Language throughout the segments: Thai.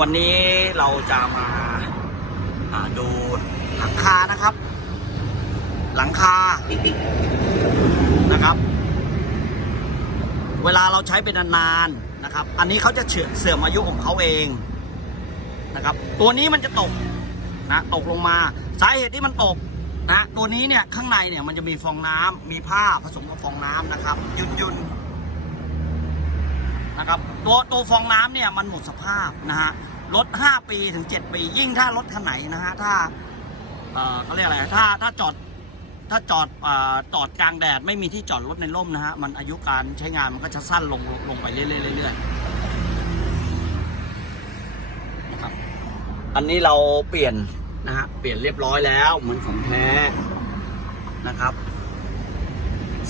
วันนี้เราจะมาาดูหลังคานะครับ หลังคานะครับ เวลาเราใช้เป็นนานๆนะครับ อันนี้เขาจะเฉื่อเสื่อมอายุของเขาเองนะครับ ตัวนี้มันจะตกนะตกลงมาสาเหตุที่มันตกนะตัวนี้เนี่ยข้างในเนี่ยมันจะมีฟองน้ำมีผ้าผสมกับฟองน้ำนะครับ ยุนยุนๆ นะครับตัวตัวฟองน้ำเนี่ยมันหมดสภาพนะฮะรถ 5 ปีถึง 7 ปี ยิ่งถ้ารถคันไหนนะฮะถ้าเอ่อเขาเรียกอะไรถ้าถ้าจอดถ้าจอดอจอดกลางแดดไม่มีที่จอดรถในร่มนะฮะมันอายุการใช้งานมันก็จะสั้นลงลงไปเรื่อยๆเรื่อยๆนะครับอันนี้เราเปลี่ยนนะฮะเปลี่ยนเรียบร้อยแล้วเหมือนของแท้นะครับ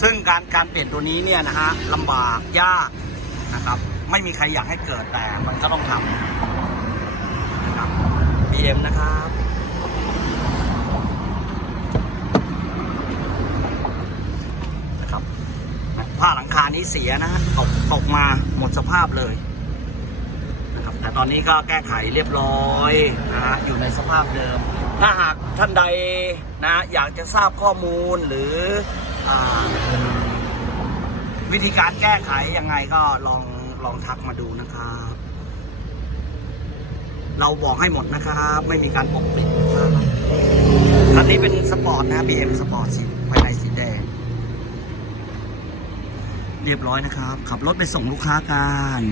ซึ่งการการเปลี่ยนตัวนี้เนี่ยนะฮะลำบากยากนะครับ ไม่มีใครอยากให้เกิดแต่มันก็ต้องทำนะครับ BM นะครับนะครับผ้าหลังคานี้เสียนะฮะตกตกมาหมดสภาพเลยนะครับแต่ตอนนี้ก็แก้ไขเรียบร้อยนะฮะอยู่ในสภาพเดิม ถ้าหากท่านใดนะอยากจะทราบข้อมูลหรืออวิธีการแก้ไขยังไงก็ลอง ลองทักมาดูนะครับ เราบอกให้หมดนะครับ ไม่มีการปกปิดนะครับคันนี้เป็นสปอร์ตนะ BM สปอร์ตสีภายในสีแดง เรียบร้อยนะครับ ขับรถไปส่งลูกค้ากัน